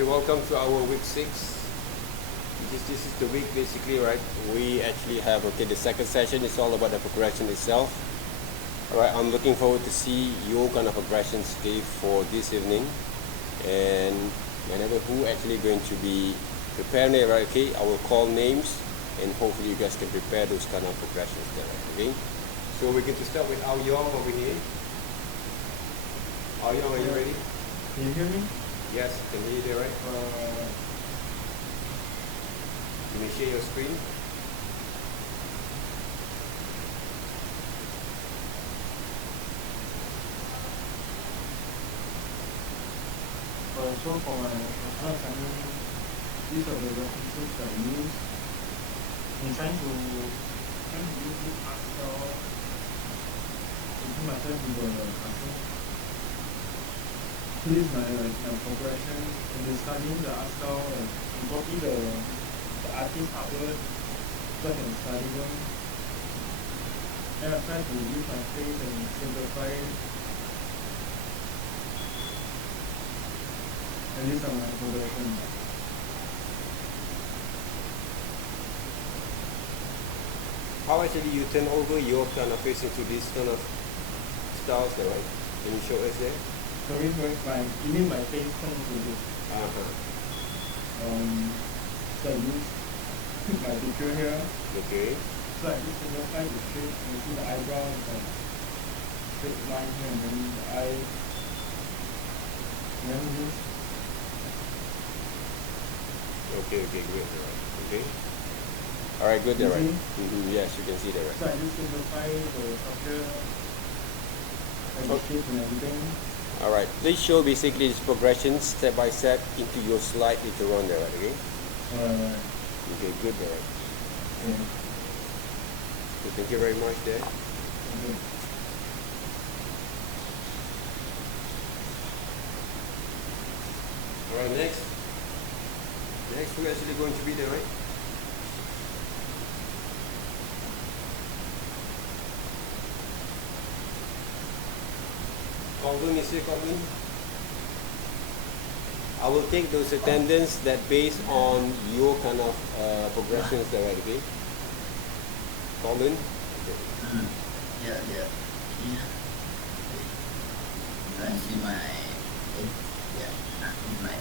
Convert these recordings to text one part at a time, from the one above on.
Okay, welcome to our week 6. This is the week basically, right? We actually have, the second session is all about the progression itself. Alright, I'm looking forward to see your kind of progressions, for this evening. And whenever who actually going to be preparing it, right, I will call names and hopefully you guys can prepare those kind of progressions there, okay? So we're going to start with Ao Yong over here. Ao Yong, are you ready? Can you hear me? Yes, can hear you there, right? You may share your screen. So for my final assignment, these are the references that I use. I'm trying to use this art style to put myself in the classroom. This is my progression in the studying the art style and copy the artist's artwork so I can study them. And I try to use my face and simplify it. And these are my progression. How actually you turn over your kind of face into these kind of styles there, right? Can you show us there? Sorry, you mean my face turn into this? So I use my picture here. Okay. So I just simplify the shape. You see the eyebrow is like straight line here, and then the eye. And then this. Okay, good. Okay. Alright, good there, right? Yes, you can see there, right? So I just simplify the structure and the shape and everything. Alright, please show basically this progression step by step into your slide later on there, right? Okay? Alright. Okay, good there, right? Okay. So thank you very much there. Okay. Alright, next. Next we're actually going to be there, right? Colvin is here, Colvin? I will take those attendance that based on your kind of progressions there, right? Okay? Colvin? Okay. Yeah. I see my my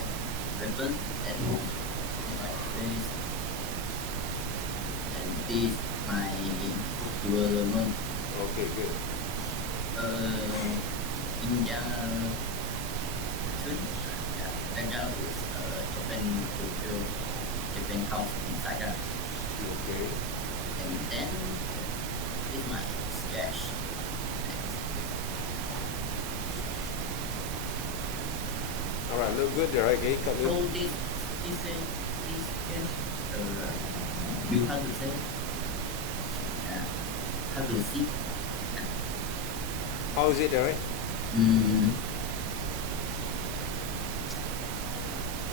weapon and my face and this my development. Okay, good. In the background is Japan house inside that. Okay. And then this my sketch. Alright, look good there, right? Okay, come So in. this sketch, you have to say, have to see. How is it there, right?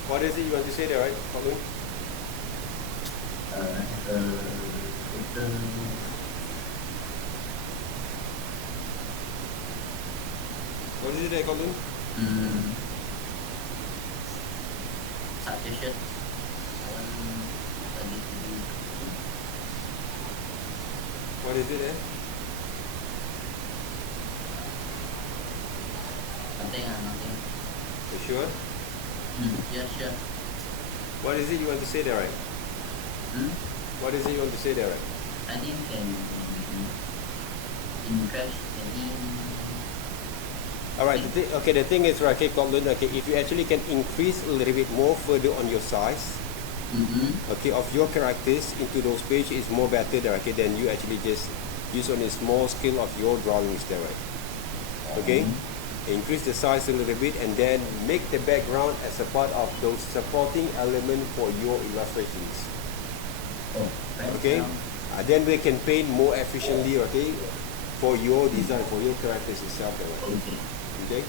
What is it you want to say there, right? Colvin? What is it there, Colvin? Suggestion. What is it there? Nothing. You sure? Yeah, sure. What is it you want to say there, right? What is it you want to say there, right? I think can impress any. Alright, the thing is, right, okay, Colin, okay, if you actually can increase a little bit more further on your size, okay, of your characters into those pages is more better there, okay, then you actually just use on a small scale of your drawings there, right? Okay? Increase the size a little bit and then make the background as a part of those supporting element for your illustrations. Okay? Then we can paint more efficiently, okay, for your design, for your characters itself there, right? Okay?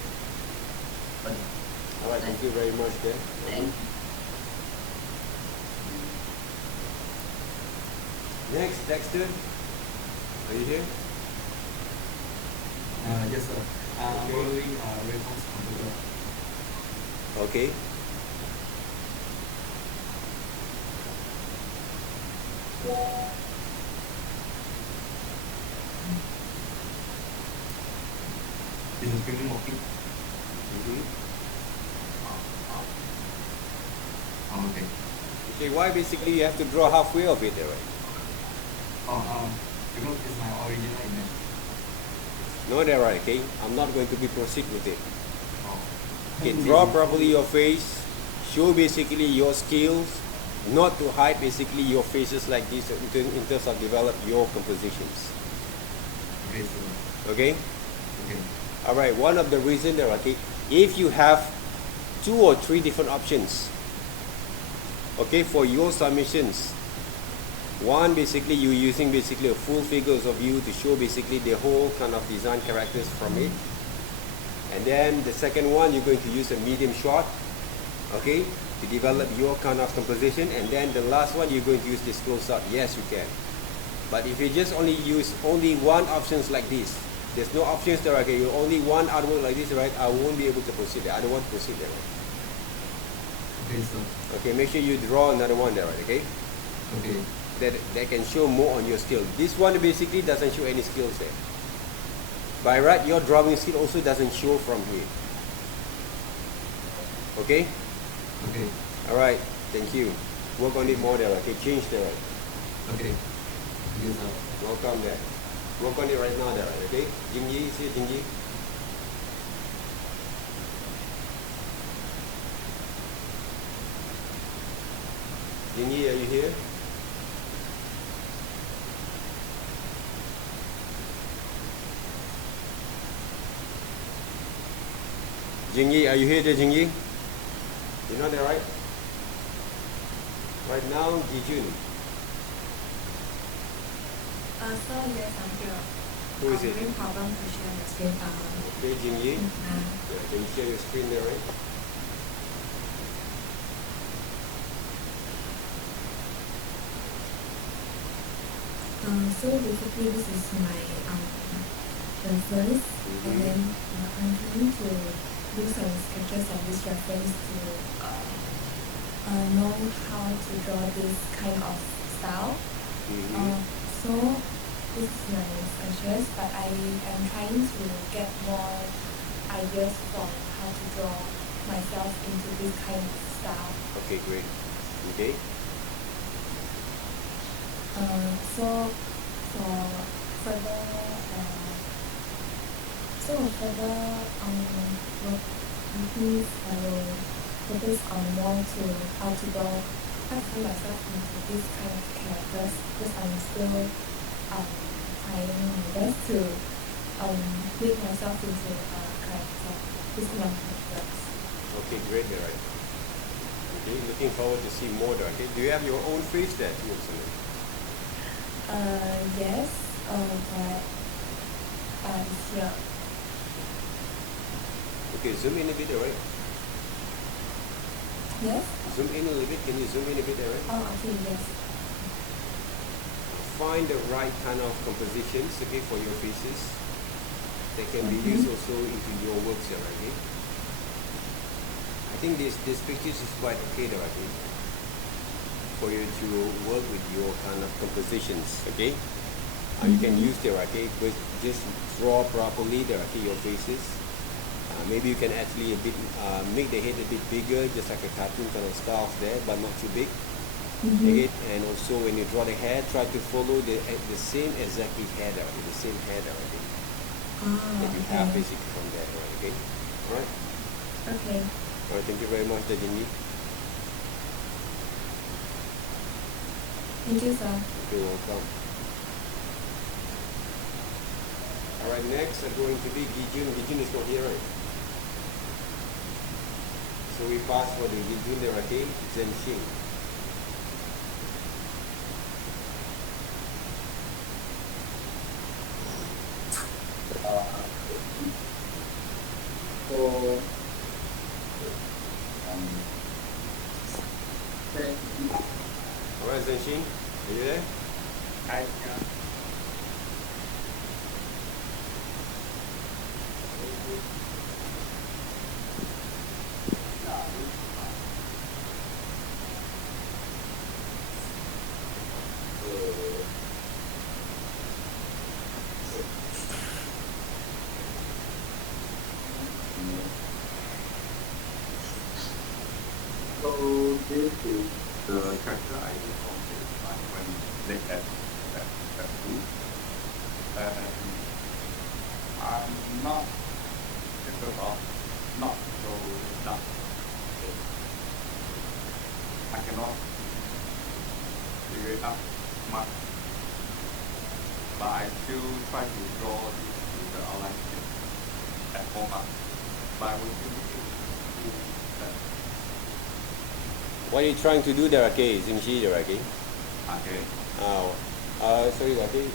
Alright, thank you very much there. Thank you. Next, Dexter. Are you here? Yes, sir. I'm following Raymond's computer. Okay. Is the screen working? Mm-hmm. Okay. Okay, why basically you have to draw halfway of it, right? Because it's my original image. No, there, right? Okay, I'm not going to be proceed with it. Oh. Okay, draw properly your face. Show basically your skills, not to hide basically your faces like this in terms of develop your compositions. Okay, sir. Okay. Okay. All right. One of the reasons there, okay, if you have 2 or 3 different options, okay, for your submissions. One, basically you're using basically a full figures of you to show basically the whole kind of design characters from it. And then the second one, you're going to use a medium shot, okay, to develop your kind of composition. And then the last one, you're going to use this close up. Yes, you can. But if you just only use only one options like this, there's no options there, okay, you only one artwork like this, right, I won't be able to proceed there. I don't want to proceed there, right? Okay, sir. Okay, make sure you draw another one there, right, okay? Okay. That can show more on your skill. This one basically doesn't show any skills there. By right, your drawing skill also doesn't show from here. Okay? Okay. Alright, thank you. Work on it more there, okay? Change there, right? Okay. Thank you, sir. Welcome there. Work on it right now there, right, okay? Jing Yi, see Jing Yi. Jing Yi, are you here? Jing Yi, are you here there, Jing Yi? You're not there, right? Right now, Ji Jun. So yes, I'm here. Who is it? Having problem to share the screen. Okay, Jing Yi. Yeah, can you share your screen there, right? So basically, this is my reference, and then I'm trying to do some sketches of this reference to know how to draw this kind of style. So this is my sketches, but I am trying to get more ideas from how to draw myself into this kind of style. Okay, great. Okay. So further work means I will focus on more to how to draw, how to put myself into this kind of characters, because I'm still trying my best to make myself into a character, this kind of characters. Okay, great, there, right? Okay, looking forward to see more there. Okay, do you have your own face there, too, Yes, but it's here. Okay, zoom in a bit, all right? Yes? Zoom in a little bit. Can you zoom in a bit, all right? Oh, okay, yes. Find the right kind of compositions, okay, for your faces that can be used also into your works here, okay? I think this pictures is quite okay there, okay? For you to work with your kind of compositions, okay? You can use there, okay? But just draw properly there, okay, your faces. Maybe you can actually make the head a bit bigger, just like a cartoon kind of style there, but not too big. Okay? And also when you draw the hair, try to follow the same exactly hair there, okay? The same hair there, okay? That you have basically from there, right? Okay? Alright? Okay. Alright, thank you very much, Dajini. Thank you, sir. You're welcome. Alright, next are going to be Gijun. Gijun is not here, right? So we pass for the Gijun there, okay? Zhenxing. Alright, Zhenxing, are you there? Hi. So this is the character ID from the like when they have that tool. And I'm not sure of not so that I cannot figure it out much. But I still try to draw this to the outline shape at home. But I will still be able to do that. What are you trying to do there, okay? Zingxi there, okay? Okay. Sorry, okay?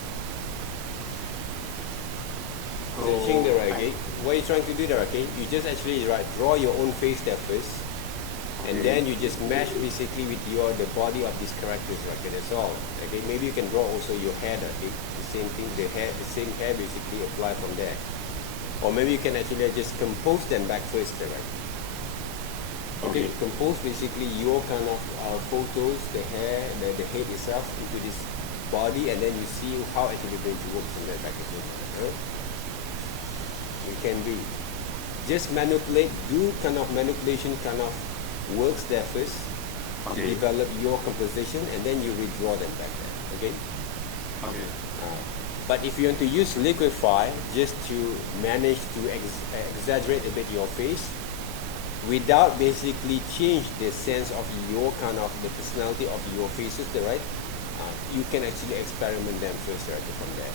So Zingxing there, okay? What are you trying to do there, okay? You just actually draw your own face there first. And Okay. then you just match basically with the body of these characters, okay? That's all. Okay, maybe you can draw also your hair, okay? The same thing, the same hair basically apply from there. Or maybe you can actually just compose them back first, right? Okay, compose basically your kind of photos, the hair, the head itself into this body, and then you see how actually going to work from that back again. You can be just manipulate, do kind of manipulation kind of works there first. Okay. Develop your composition, and then you redraw them back there. Okay. Okay. But if you want to use liquify just to manage to exaggerate a bit your face, without basically change the sense of your kind of the personality of your faces, right? You can actually experiment them first, right, from there.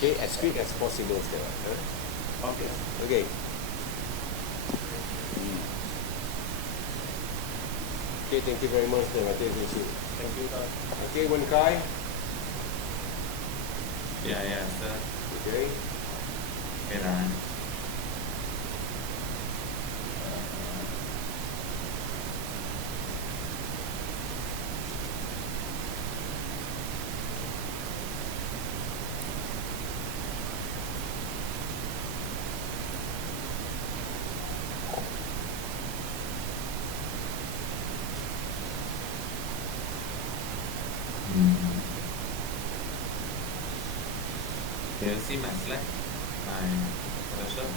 Okay, as quick as possible, right? Okay. Okay. Okay, thank you very much, okay, Thank you, sir. Okay, Wen Kai. Yeah, sir. Okay. Okay, then. You see my slide, my Photoshop.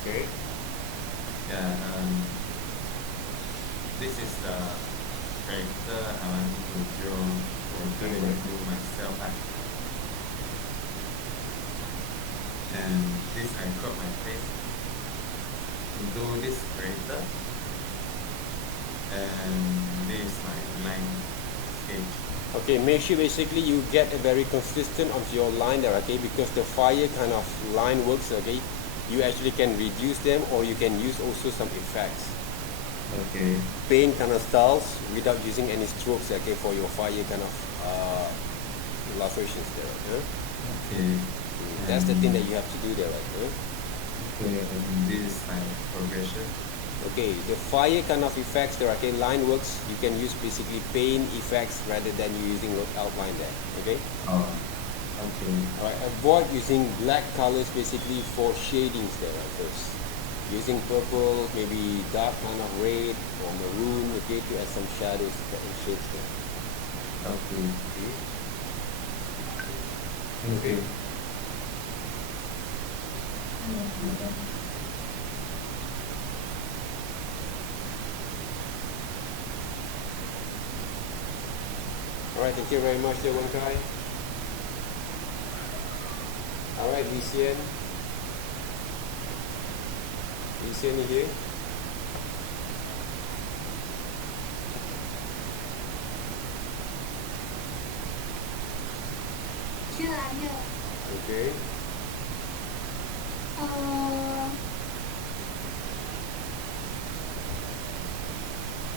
Okay. Yeah, this is the character I want to draw or do myself. And this I got my face to do this character. And this is my line sketch. Okay, make sure basically you get a very consistent of your line there, okay, because the fire kind of line works, okay, you actually can reduce them, or you can use also some effects. Okay. Paint kind of styles without using any strokes, okay, for your fire kind of illustrations there, huh? Okay. That's the thing that you have to do there, right? Huh? Okay, and this is my progression. Okay, the fire kind of effects there, okay, line works, you can use basically paint effects rather than you using outline there, okay? Oh, okay. Alright, avoid using black colors basically for shadings there at first. Using purple, maybe dark kind of red or maroon, okay, to add some shadows and shades there. Okay. Okay. Okay. Alright, thank you very much, there, Wen Kai. Alright, Lee Xian. Lee Xian, you here? Here, I'm here. Okay.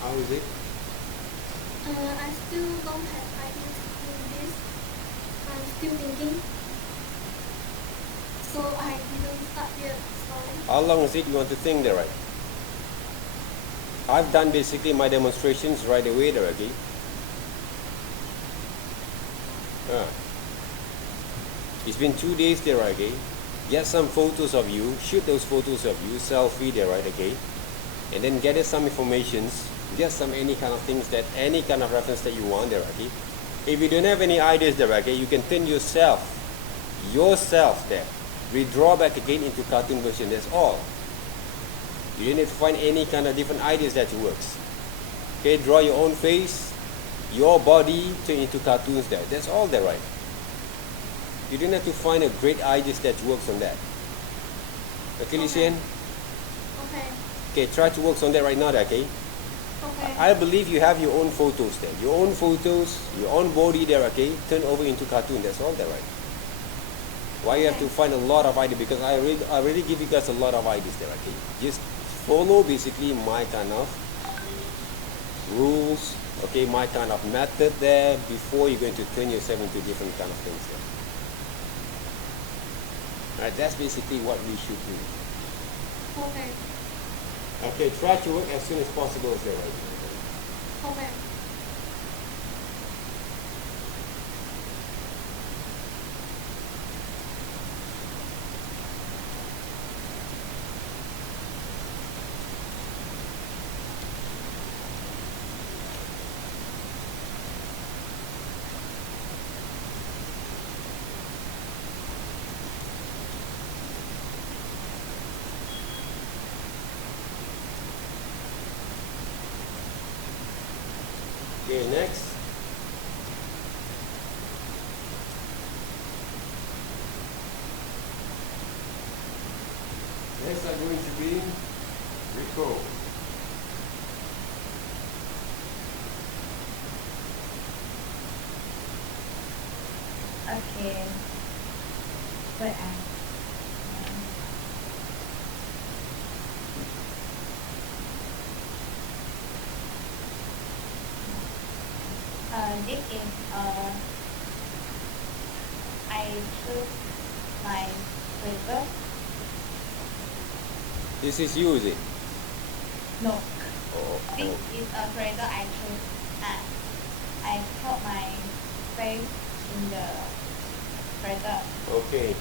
How is it? I still don't have ideas to do this. I'm still thinking. So I didn't start yet. Sorry. How long is it you want to think there, right? I've done basically my demonstrations right away there, okay? It's been 2 days there, okay? Get some photos of you, shoot those photos of you, selfie there, right, okay? And then gather some informations, get some any kind of things that, any kind of reference that you want there, okay? If you don't have any ideas there, okay, you can turn yourself there, redraw back again into cartoon version, that's all. You don't need to find any kind of different ideas that works. Okay, draw your own face, your body turn into cartoons there. That's all there, right? You don't have to find a great artist that works on that. Okay, Lucien? Okay. Okay, try to work on that right now, okay? Okay. I believe you have your own photos there. Your own photos, your own body there, okay? Turn over into cartoon, that's all there, right? Why you have to find a lot of ideas? Because I already give you guys a lot of ideas there, okay? Just follow basically my kind of rules, okay? My kind of method there before you're going to turn yourself into different kind of things there. Alright, that's basically what we should do. Okay. Okay, try to work as soon as possible as there, right? Okay. Okay, next. Next are going to be Rico. Okay. Wait, this is I choose my flavor. This is you, is it? No, Oh, this is a flavor I choose. I put my face in the flavor. okay.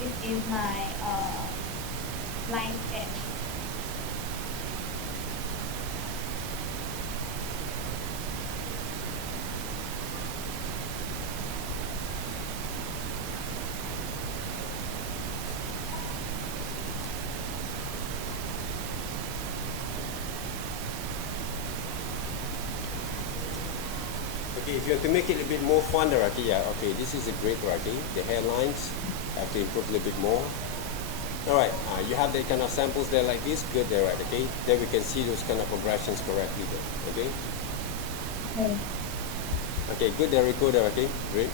This is my line sketch. Okay, if you want to make it a bit more fun, okay, yeah, okay, this is a great, okay, the hairlines have to improve a little bit more. Alright, you have the kind of samples there like this, good there, right, okay, then we can see those kind of progressions correctly there, okay? Okay. Okay, good there, Rico there, okay, great.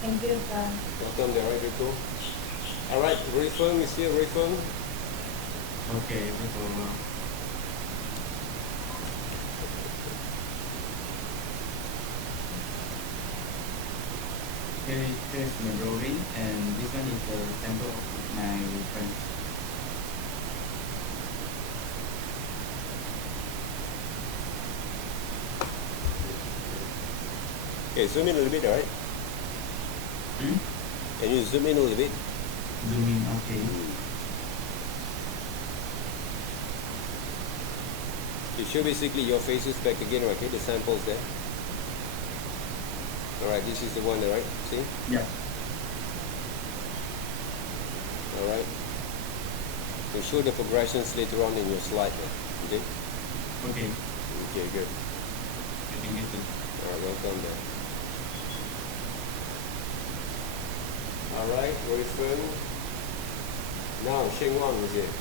Thank you, sir. Welcome there, right, Rico? Alright, Rayfeng is here, Rayfeng. Okay, no problem. Here's my drawing, and this one is the sample of my reference. Okay, zoom in a little bit, alright? Can you zoom in a little bit? Zoom in, okay. You show basically your faces back again, okay, the samples there. Alright, this is the one there, right? See? Yeah. Alright. You show the progressions later on in your slide there. Okay? Okay. Okay, good. Getting it. Alright, welcome there. Alright, Royfen. Now, Sheng Wang is here.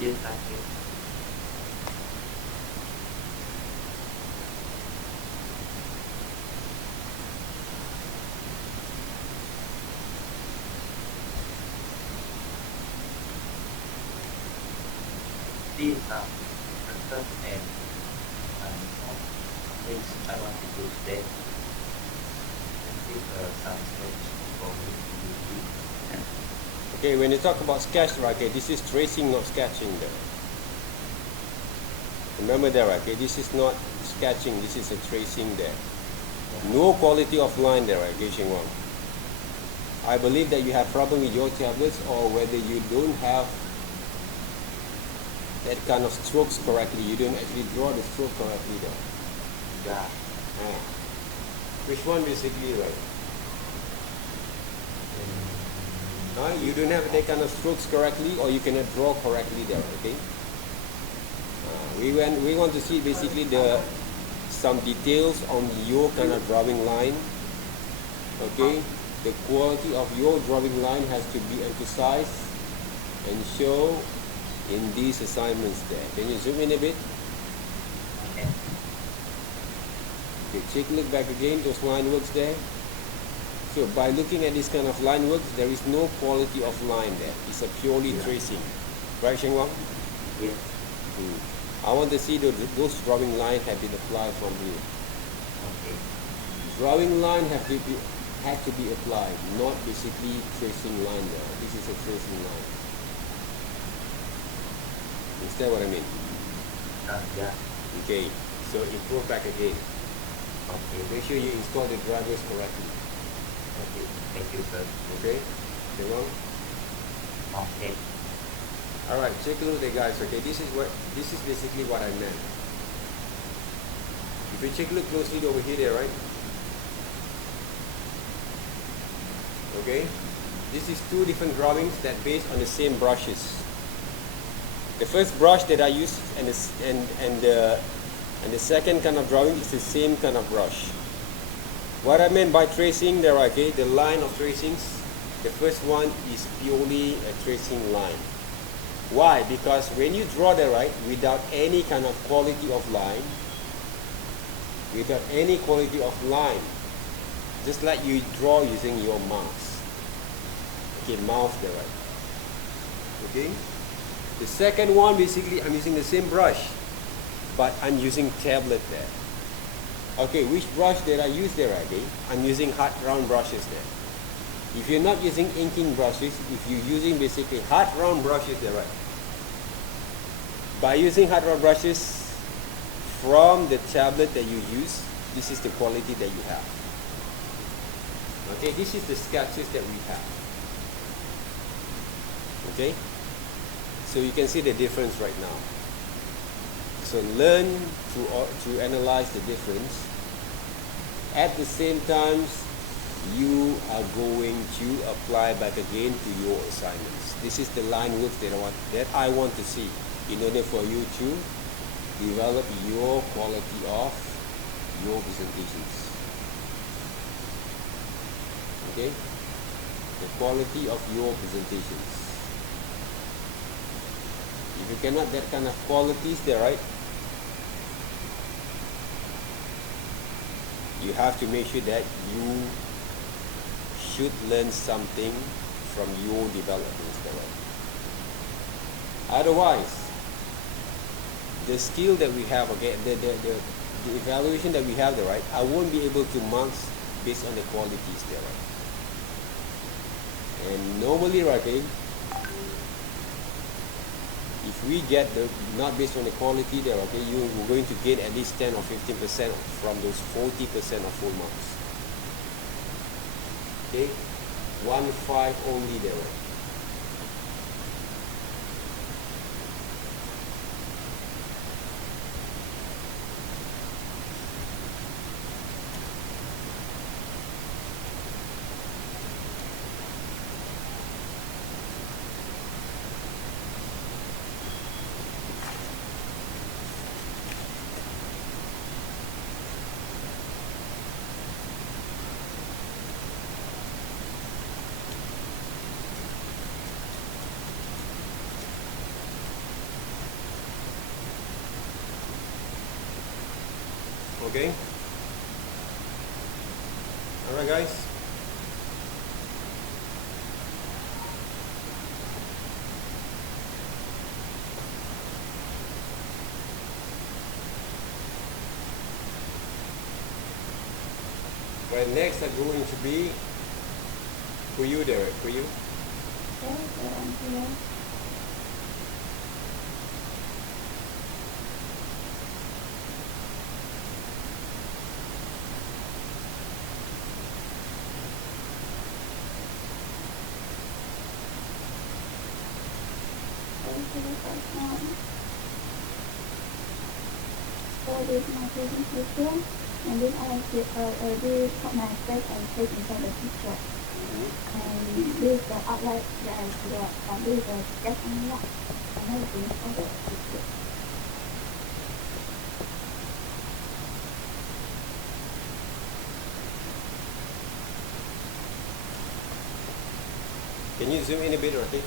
Yes, I can. These are the first and things I want to do today. And give some steps for me to do. Okay, when you talk about sketch, right, okay, this is tracing, not sketching there. Remember that, right, okay, this is not sketching, this is a tracing there. No quality of line there, right, okay, Sheng Wang. I believe that you have problem with your tablets or whether you don't have that kind of strokes correctly. You don't actually draw the stroke correctly there. Yeah. Which one basically, right? You don't have that kind of strokes correctly, or you cannot draw correctly there. Okay. We want to see basically some details on your kind of drawing line. Okay. The quality of your drawing line has to be emphasized and show in these assignments there. Can you zoom in a bit? Okay. Okay, take a look back again, those line works there. So by looking at this kind of line works, there is no quality of line there. It's a purely tracing. Right, Sheng Wang? Yes. I want to see those drawing line have been applied from here. Okay. Drawing line had to be applied, not basically tracing line there. This is a tracing line. Is that what I mean? Yeah. Okay, so improve back again. Okay. Make sure you install the drivers correctly. Okay. Thank you, sir. Okay? Sheng Wang? Okay. Alright, take a look at guys. Okay, this is basically what I meant. If you take a look closely over here, right? Okay, this is two different drawings that based on the same brushes. The first brush that I used and the second kind of drawing is the same kind of brush. What I meant by tracing there, okay, the line of tracings, the first one is purely a tracing line. Why? Because when you draw the right without any kind of quality of line, just like you draw using your mouse. Okay, mouse there, right? Okay. The second one, basically, I'm using the same brush, but I'm using tablet there. Okay, which brush did I use there? Okay, I'm using hard round brushes there. If you're not using inking brushes, if you're using basically hard round brushes there, right? By using hard round brushes from the tablet that you use, this is the quality that you have. Okay, this is the sketches that we have. Okay, so you can see the difference right now. So learn to analyze the difference. At the same time, you are going to apply back again to your assignments. This is the line work that I want to see in order for you to develop your quality of your presentations. Okay, the quality of your presentations. If you cannot get kind of qualities there, right? You have to make sure that you should learn something from your developments there, right? Otherwise, the skill that we have, okay, the evaluation that we have there, right? I won't be able to mark based on the qualities there, right? And normally, right, okay, if we get not based on the quality there, okay, you're going to gain at least 10 or 15% from those 40% of full marks. Okay, 1-5 only there. Right? Okay. Alright guys. Right, next are going to be for you, Derek, for you. So this is my presentation, and then I already put my face and face inside the picture. And this is the outline that I draw, and this is the sketch only lah. And then finish all the picture. Can you zoom in a bit, okay?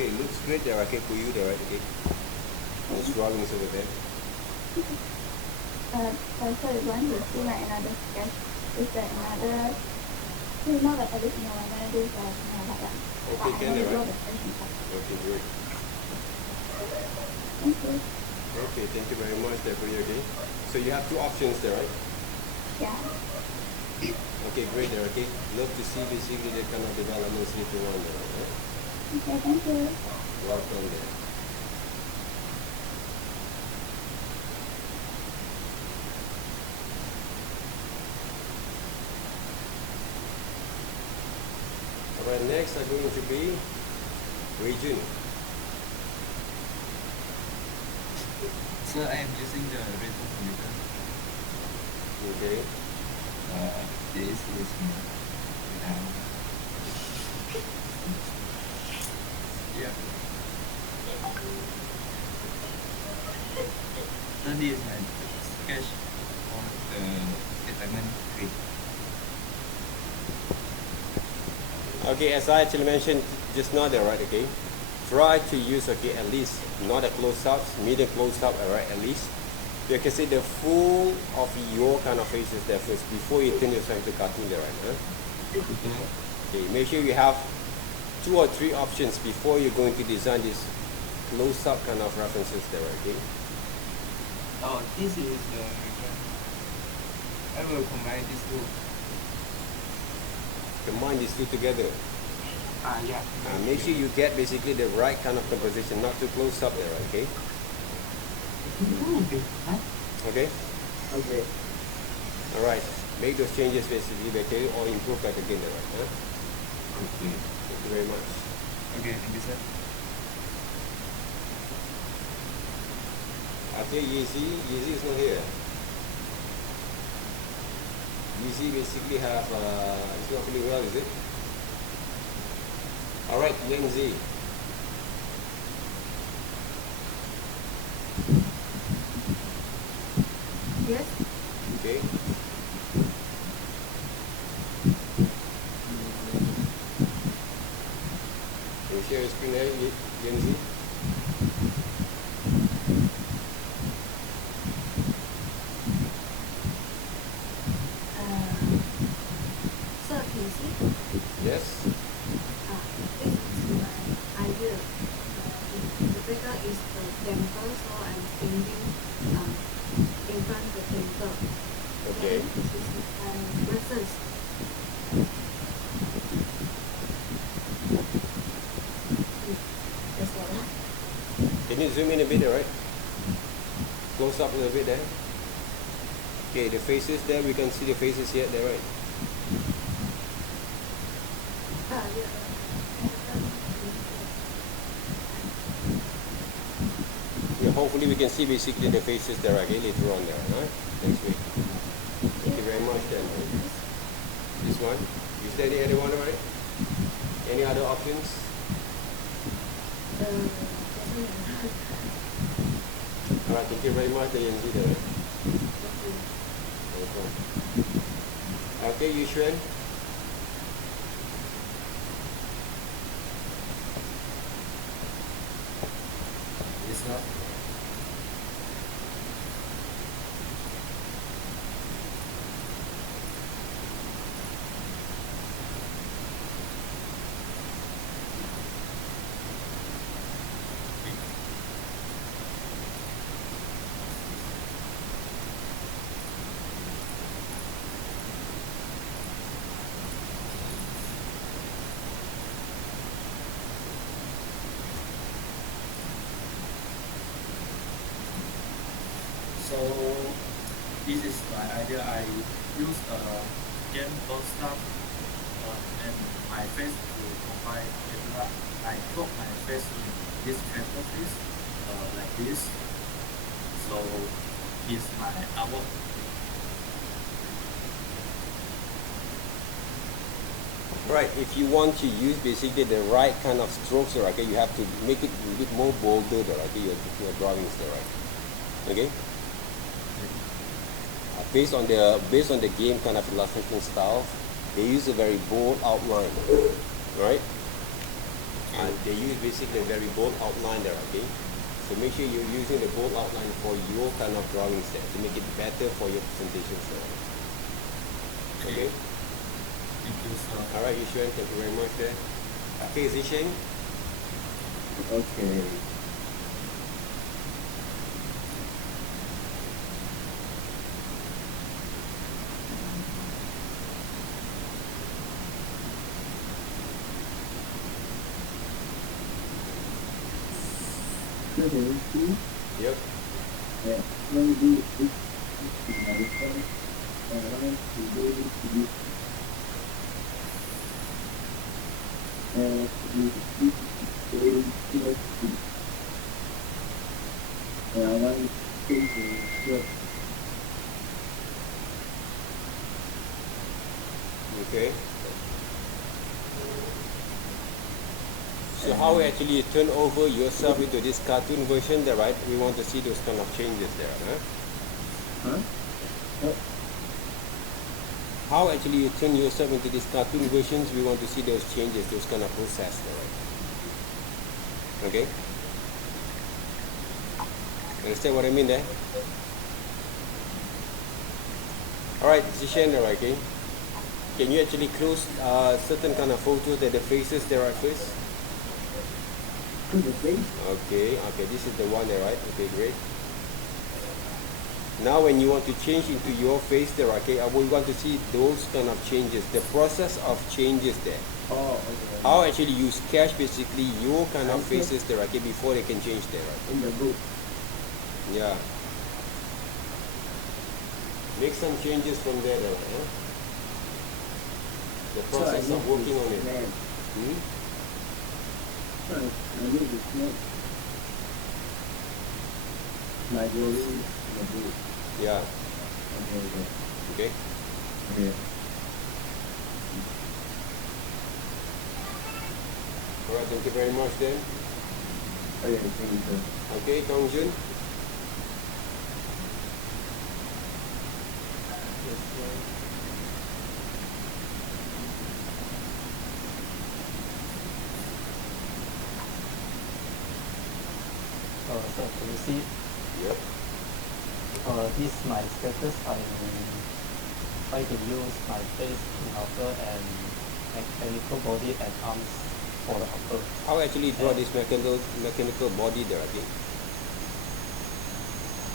Okay, looks great there, okay, for you there, right, okay? No drawings over there. So you want to see like another sketch? Is there another? So not the additional one, then this is like that. Okay, can you, draw right? the sketch inside. Okay, great. Thank you. Okay, thank you very much there for you, okay? So you have two options there, right? Yeah. Okay, great there, okay? Love to see basically the kind of developments later on there, right? Okay, thank you. Welcome there. Alright, next are going to be Wei Jun. So I am using the rental computer. Okay. This is now. Yeah. So this is my sketch for the development tree. Okay, as I actually mentioned just now there, right, okay? Try to use, okay, at least not a close-up, medium close-up, alright, at least. You can see the full of your kind of faces there first before you turn yourself to cartoon there, right? Huh? Okay, make sure you have 2 or 3 options before you're going to design this close-up kind of references there, okay? Oh, this is the I will combine these two. Combine these two together. Yeah. Make sure you get basically the right kind of composition, not too close up there, okay? Okay. Okay? Okay. Alright. Make those changes basically, okay, or improve that again, right? Huh? Okay. Thank you very much. Okay, thank you, sir. Okay, Yeezy is not here. Yeezy basically have, it's not feeling well, is it? Alright, Yenzi. Yes. Okay. Can you share your screen there, Yenzi? So can you see? Yes. This is my idea. The bigger is the temple, so I'm thinking in front of the temple. Okay. Then this is my reference. That's all. Can you zoom in a bit, alright? Close up a little bit there. Okay, the faces there, we can see the faces yet there, right? Yeah. Yeah, hopefully we can see basically the faces there again later on there, huh? Next week. Thank you very much then. This one. Is there any other one, right? Any other options? Alright, thank you very much, the Yanzi there. Welcome. Okay, Yuxuan. Yes, sir. this is my idea. I use game don't start and my face to combine together. I put my face in this character face like this. So it's my artwork. Right, if you want to use basically the right kind of strokes, right, okay, you have to make it a bit more bolder, right, okay, your drawings there, right? Okay. Based on the game kind of illustration style, they use a very bold outline, right? And they use basically a very bold outline there, okay? So make sure you're using the bold outline for your kind of drawings there to make it better for your presentations there. Okay? Thank you, sir. Alright, Yushuan, thank you very much there. Okay, Zisheng? Okay. Yep. Okay. So how actually you turn over yourself into this cartoon version there, right? We want to see those kind of changes there, huh? How actually you turn yourself into these cartoon versions, we want to see those changes, those kind of process there, right? Okay? Understand what I mean there? Alright, Zishan, alright, okay? Can you actually close certain kind of photos that the faces there are first? Okay, this is the one there, right? Okay, great. Now when you want to change into your face there, okay, we want to see those kind of changes, the process of changes there. Oh, okay. How actually you sketch basically your kind of faces there, okay, before they can change there, right? In the book. Yeah. Make some changes from there, right? Huh? The process of working on it. Hmm? Yeah. Okay. Alright, thank you very much then. Okay, Kang Jun. So can you see? Yep. This is my status. I try to use my face in outer and mechanical body and arms for the upper. How actually draw this mechanical body there, okay?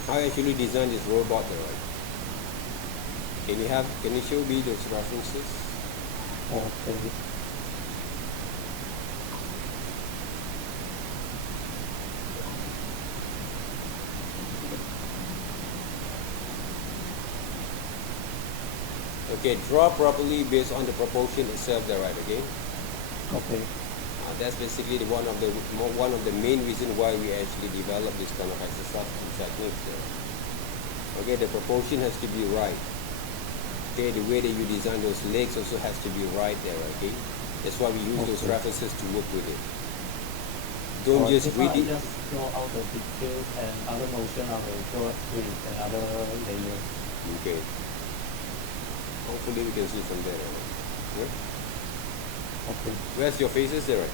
How actually design this robot there, right? Can you show me those references? Okay. Okay, draw properly based on the proportion itself there, right? Okay. Okay. That's basically one of the main reason why we actually develop this kind of exercise techniques there. Okay, the proportion has to be right. Okay, the way that you design those legs also has to be right there. Okay, that's why we use those references to work with it. Don't just read it. Just draw out the details and other motion. I will draw with another layer. Okay. Hopefully we can see from there. Right? Okay. Where's your faces there? Right?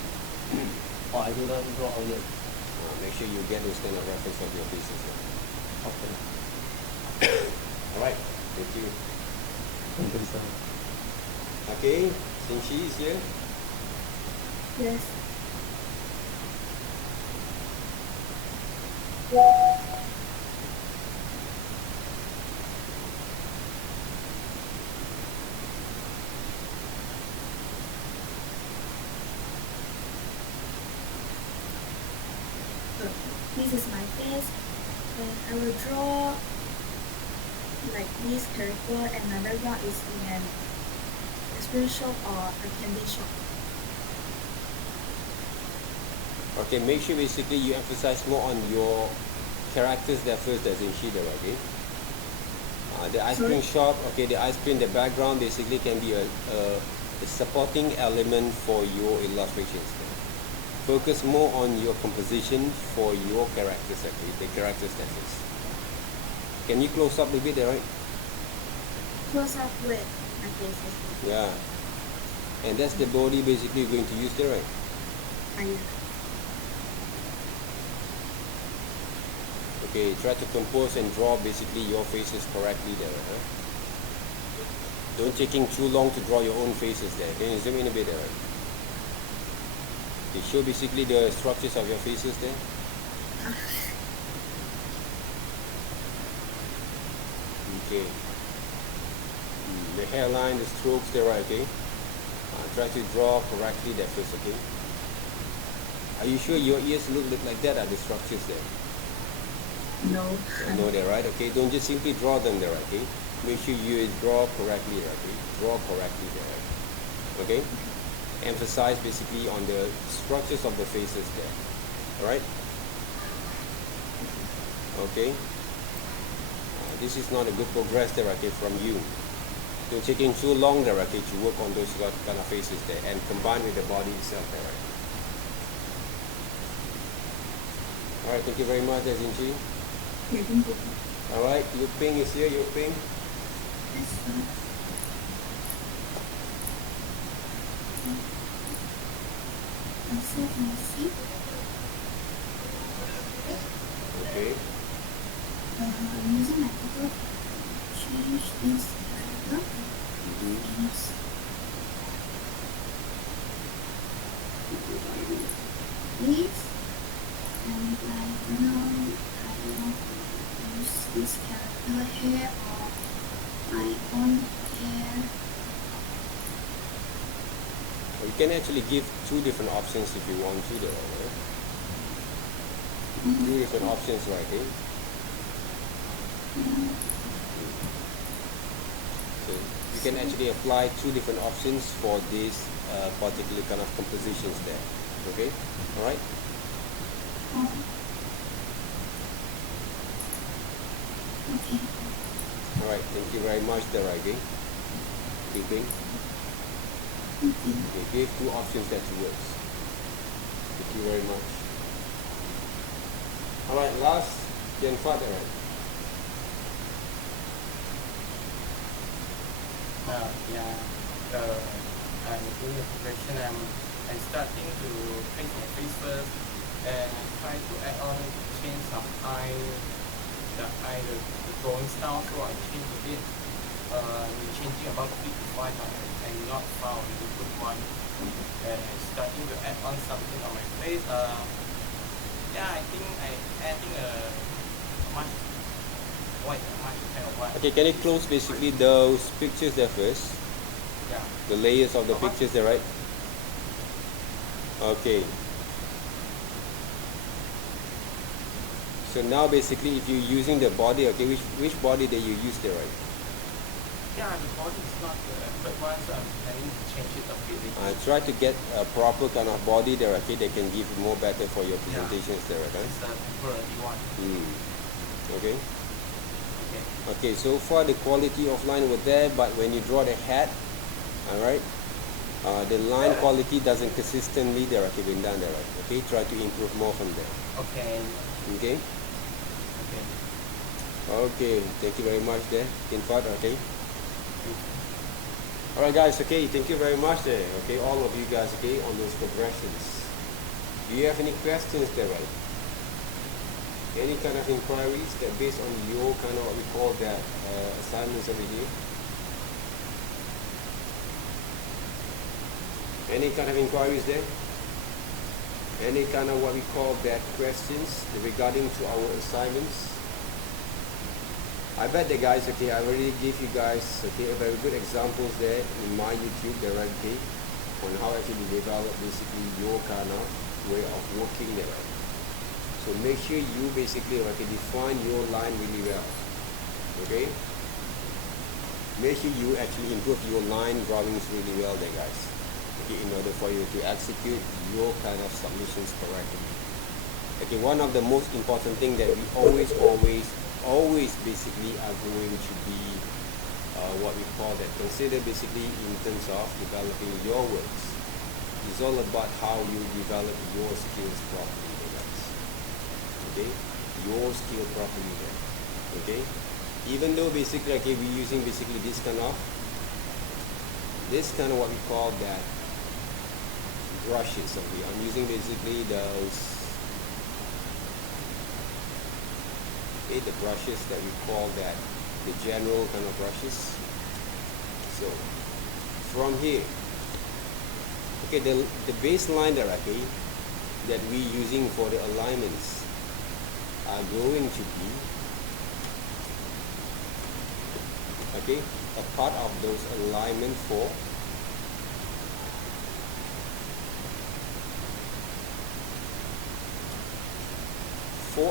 Oh, I didn't draw out yet. Make sure you get those kind of reference of your faces. Right? Okay. All right. Thank you. Thank you, sir. Okay. Sinchi is here. Yes. This is my face, and I will draw like this character, another one is in an experience shop or a candy shop. Okay, make sure basically you emphasize more on your characters there first, as in Shida, okay? The ice cream shop, okay, the ice cream, the background basically can be a supporting element for your illustrations. Focus more on your composition for your characters, actually, the characters that is. Can you close up a bit there, right? Close up with my faces. Yeah. And that's the body basically you're going to use there, right? Yeah. Okay, try to compose and draw basically your faces correctly there. Huh? Don't taking too long to draw your own faces there. Can you zoom in a bit there? Right? Okay, show basically the structures of your faces there. Okay. The hairline, the strokes there, right? Okay. Try to draw correctly there first, okay? Are you sure your ears look like that? Are the structures there? No. No, they're right. Okay, don't just simply draw them there. Okay, make sure you draw correctly. Okay, draw correctly there. Okay, emphasize basically on the structures of the faces there. All right. Okay. This is not a good progress there. Okay, from you. Don't taking too long there. Okay, to work on those kind of faces there and combine with the body itself there. Right? All right. Thank you very much, Zinchi. All right, Yu Ping is here. Yu Ping. Okay. I'm using my photo to change this character. This, and I don't use this character here or my own hair. You can actually give two different options if you want to there, right? Two different options, right? Eh? So you can actually apply two different options for this particular kind of compositions there. Okay? Alright? Okay. Alright, thank you very much there, okay? Keeping. Okay, give two options that works. Thank you very much. Alright, last Jen Fat, right? I'm doing a progression. I'm starting to paint my face first, and I try to add on, change some the drawing style, so I change a bit. Changing about 3 to 5 and not found a good one. And I'm starting to add on something on my face. I think I'm adding a much kind of white. Okay, can you close basically those pictures there first? Yeah. The layers of the pictures there, right? Okay. So now basically if you're using the body, okay, which body that you use there, right? Yeah, the body is not good, but once I need to change it a bit. Try to get a proper kind of body there, okay, that can give more better for your presentations there, okay? It's a temporary one. Okay. Okay, so far the quality of line was there, but when you draw the hat, alright, the line quality doesn't consistently there, okay, been done there, right? Okay, try to improve more from there. Okay. Okay? Okay, thank you very much there, Infat, okay? Alright guys, okay, thank you very much there, okay, all of you guys, okay, on those progressions. Do you have any questions there, right? Any kind of inquiries that based on your kind of what we call that assignments over here? Any kind of inquiries there? Any kind of what we call that questions regarding to our assignments? I bet the guys, okay, I already gave you guys, okay, a very good examples there in my YouTube directly on how actually develop basically your kind of way of working there. So make sure you basically, okay, define your line really well, okay? make sure you actually improve your line drawings really well there, guys. Okay, in order for you to execute your kind of submissions correctly. Okay, one of the most important thing that we always basically are going to be what we call that consider basically in terms of developing your works. It's all about how you develop your skills properly, guys. Okay, your skill properly there. Okay, even though basically okay we're using basically this kind of what we call that brushes. Okay, I'm using basically those the brushes that we call that the general kind of brushes. So from here, okay, the baseline there, okay, that we're using for the alignments are going to be okay a part of those alignment for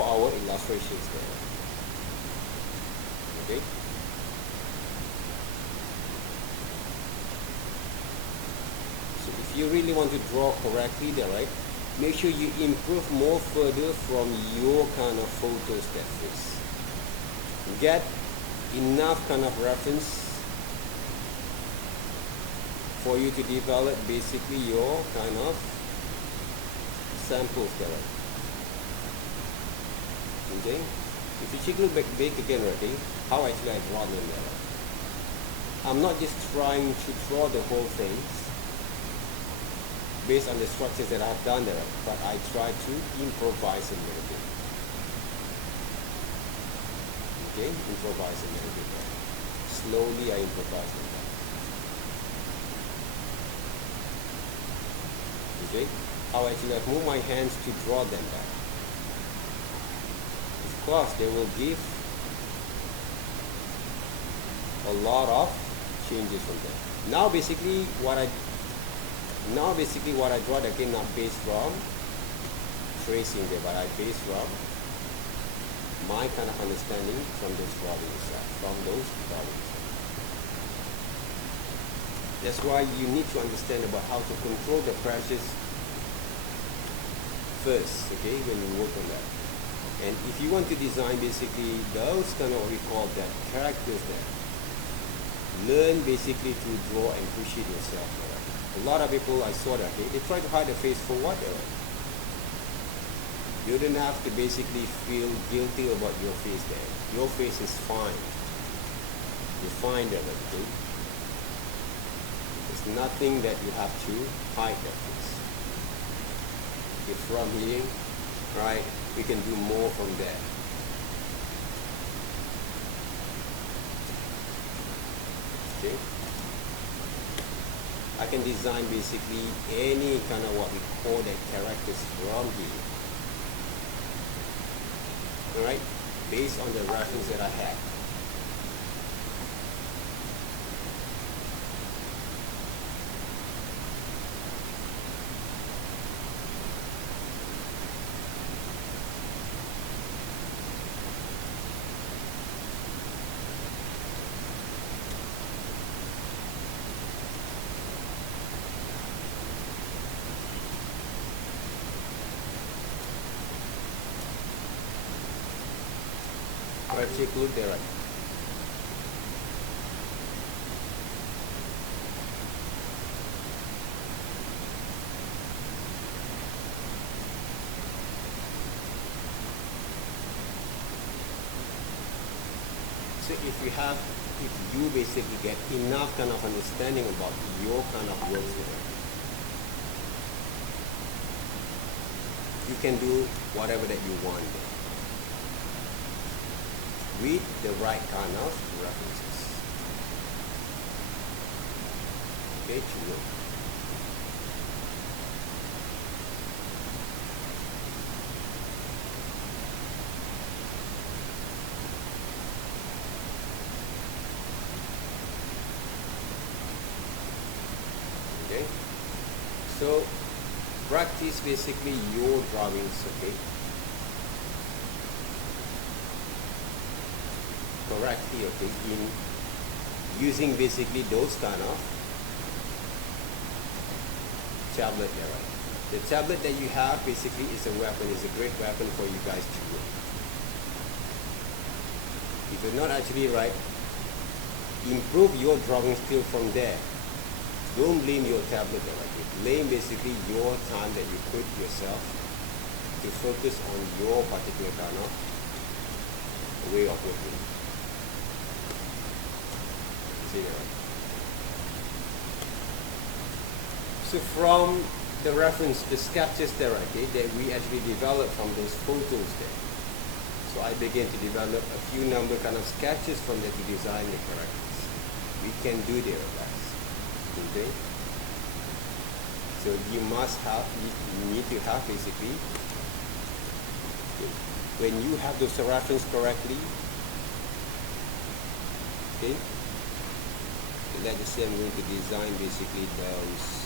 our illustrations there. Okay, so if you really want to draw correctly there, right, make sure you improve more further from your kind of photos that first. Get enough kind of reference for you to develop basically your kind of samples there. Okay, if you check look back again, okay, how actually I draw them there. I'm not just trying to draw the whole thing based on the structures that I've done there, but I try to improvise a little bit. Okay, improvise a little bit there. Slowly I improvise them there. Okay, how actually I move my hands to draw them there. Of course, they will give a lot of changes from there. Now basically what I draw again, not based from tracing there, but I base from my kind of understanding from those drawings. That's why you need to understand about how to control the pressures first, okay, when you work on that. And if you want to design basically those kind of what we call that characters there, learn basically to draw and appreciate yourself. Right? A lot of people I saw that, okay, they try to hide the face for what? You don't have to basically feel guilty about your face there. Your face is fine. You're fine there, okay? There's nothing that you have to hide that face. Okay, from here, right, we can do more from there. Okay, I can design basically any kind of what we call the characters from here. Alright, based on the reference that I have. Let's take a look there, right? So if you basically get enough kind of understanding about your kind of works there, you can do whatever that you want there, with the right kind of references. Okay, to work. Okay, so practice basically your drawings, okay, correctly, okay, in using basically those kind of tablet there, right? The tablet that you have basically is a weapon, is a great weapon for you guys to use. If you're not actually right, improve your drawing skill from there. Don't blame your tablet there, right? Blame basically your time that you put yourself to focus on your particular kind of way of working. See that, right? So from the reference, the sketches there, okay, that we actually developed from those photos there. So I began to develop a few number kind of sketches from there to design the characters. We can do there, guys. Okay? So you must have, you need to have basically, okay, when you have those reference correctly, okay, let's say I'm going to design basically those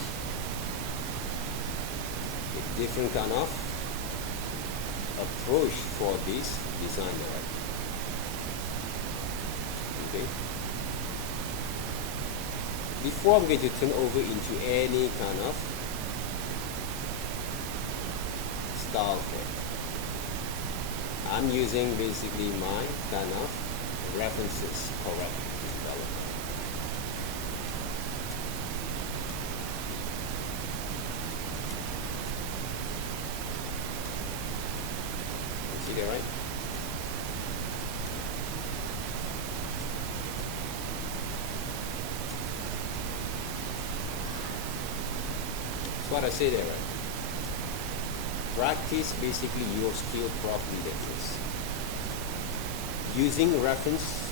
different kind of approach for this design, right? Okay. Before I'm going to turn over into any kind of style here, I'm using basically my kind of references correct to develop. See that, right? That's what I say there, right? Practice basically your skill properly there first. Using reference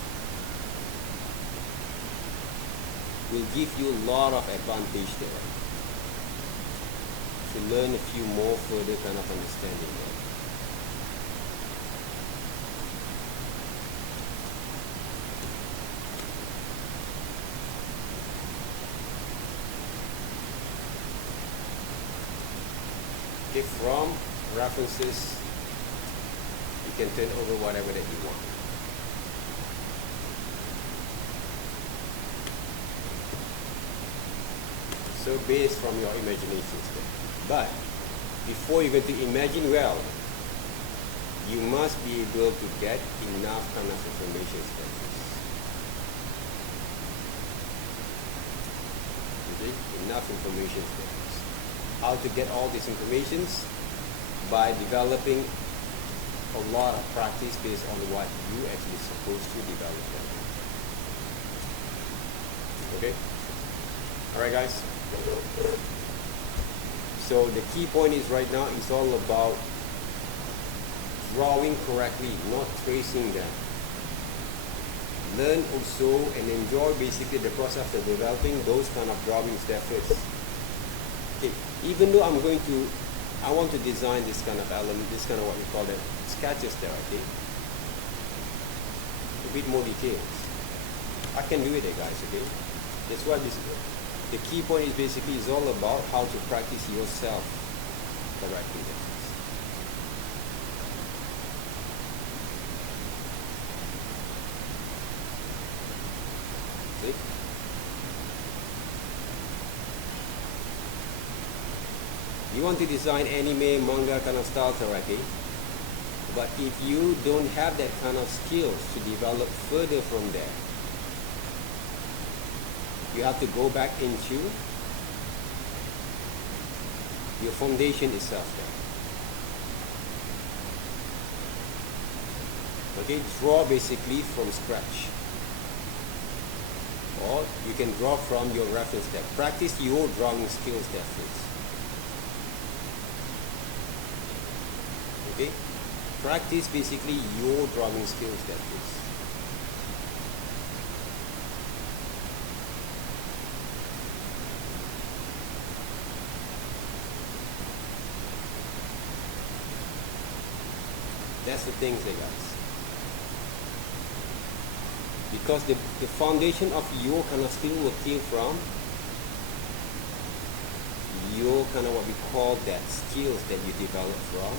will give you a lot of advantage there, right? To learn a few more further kind of understanding there. Okay, from references, you can turn over whatever that you want. So based from your imaginations there. But before you're going to imagine well, you must be able to get enough kind of information first. Okay? Enough information first. How to get all these informations? By developing a lot of practice based on what you actually supposed to develop them. Okay? Alright guys. So the key point is right now it's all about drawing correctly, not tracing them. Learn also and enjoy basically the process of developing those kind of drawings there first. Okay. Even though I want to design this kind of element, this kind of what we call it, sketches there, okay? A bit more details. I can do it there, guys, okay? That's what the key point is basically is all about how to practice yourself correctly. See? You want to design anime, manga kind of style karate, but if you don't have that kind of skills to develop further from there, you have to go back into your foundation itself there. Okay, draw basically from scratch. Or you can draw from your reference there. Practice your drawing skills there first. Okay? Practice basically your drawing skills there first. That's the thing there, guys. Because the foundation of your kind of skill will came from your kind of what we call that skills that you develop from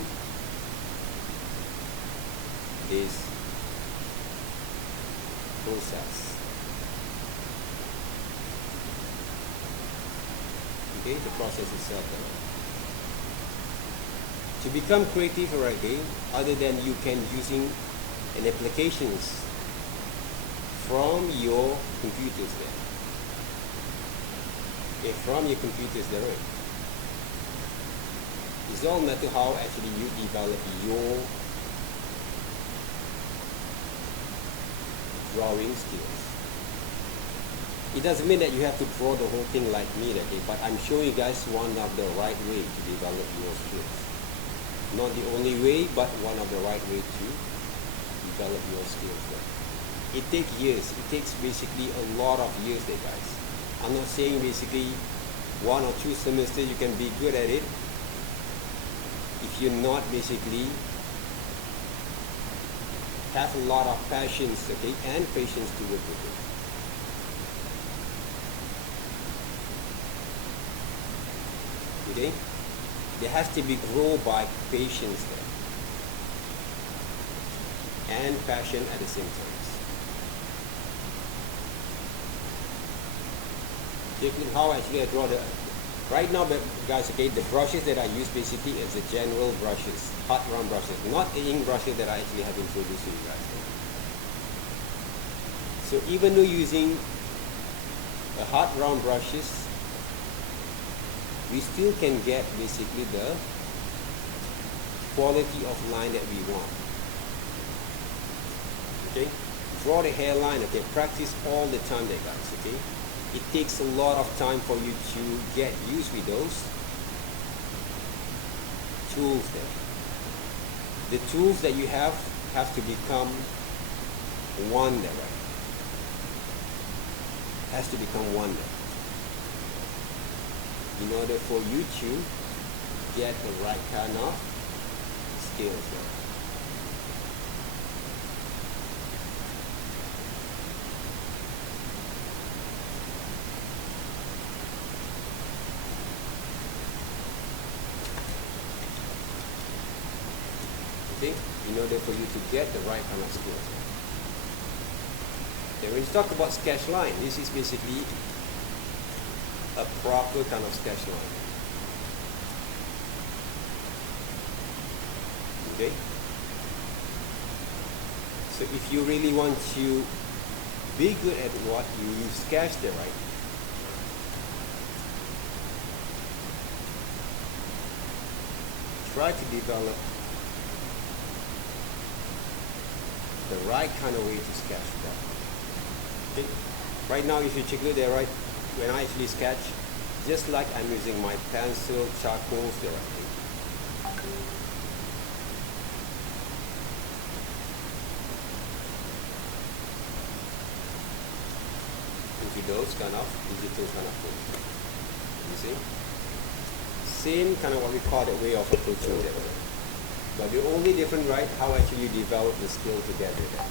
this process. okay, the process itself there. To become creative, okay, other than you can using an applications from your computers there. Okay, from your computers there. Right? It's all matter how actually you develop your drawing skills. It doesn't mean that you have to draw the whole thing like me, okay, but I'm showing you guys one of the right way to develop your skills. Not the only way, but one of the right way to develop your skills there. It takes years. It takes basically a lot of years there, guys. I'm not saying basically 1 or 2 semesters you can be good at it if you're not basically have a lot of passions, okay, and patience to work with it. Okay? There has to be grow by patience there. And passion at the same time. Look how actually I draw the right now, guys, okay, the brushes that I use basically is the general brushes, hot round brushes, not the ink brushes that I actually have introduced to you guys. So even though using the hot round brushes, we still can get basically the quality of line that we want. Okay, draw the hairline. Okay, practice all the time there, guys. Okay. It takes a lot of time for you to get used with those tools there. The tools that you have to become one there, right? Has to become one there. In order for you to get the right kind of skills there. In order for you to get the right kind of skills. Then when you talk about sketch line, this is basically a proper kind of sketch line. Okay? So if you really want to be good at what you sketch there, right? Try to develop the right kind of way to sketch that. Okay. Right now, if you check it there, right, when I actually sketch, just like I'm using my pencil, charcoals there, right? Into those kind of digital kind of things. You see? Same kind of what we call the way of approaching there. But the only different, right, how actually you develop the skill together there.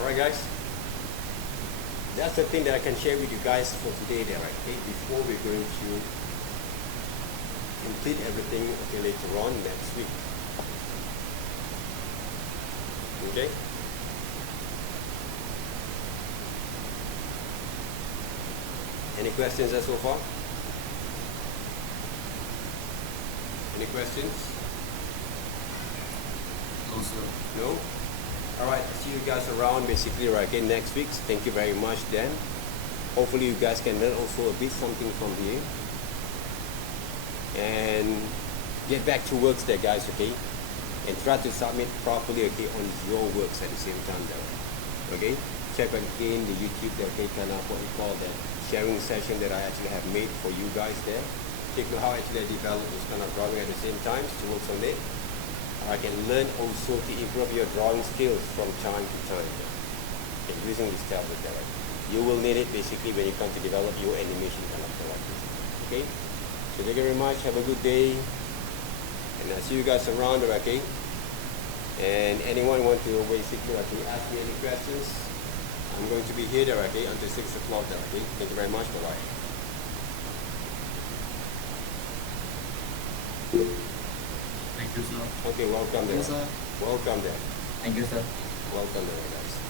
Alright guys, that's the thing that I can share with you guys for today there, right? Okay, before we're going to complete everything, okay, later on next week. Okay? Any questions so far? Any questions? No, sir. No? Alright, see you guys around basically right again next week. Thank you very much then. Hopefully you guys can learn also a bit something from here. And get back to works there guys, okay? And try to submit properly, okay, on your works at the same time there. Okay? Check again the YouTube there, okay, kind of what we call the sharing session that I actually have made for you guys there. Check out how actually I develop this kind of drawing at the same time to work on it. I can learn also to improve your drawing skills from time to time. Okay, using this tablet there. Right? You will need it basically when you come to develop your animation character like this. Okay? So thank you very much. Have a good day. And I'll see you guys around, okay? And anyone want to basically ask me any questions, I'm going to be here, okay, until 6 o'clock, okay? Thank you very much. Bye-bye. Thank you, sir. Okay, welcome there. Thank you, sir. Welcome there. Thank you, sir. Welcome there, guys.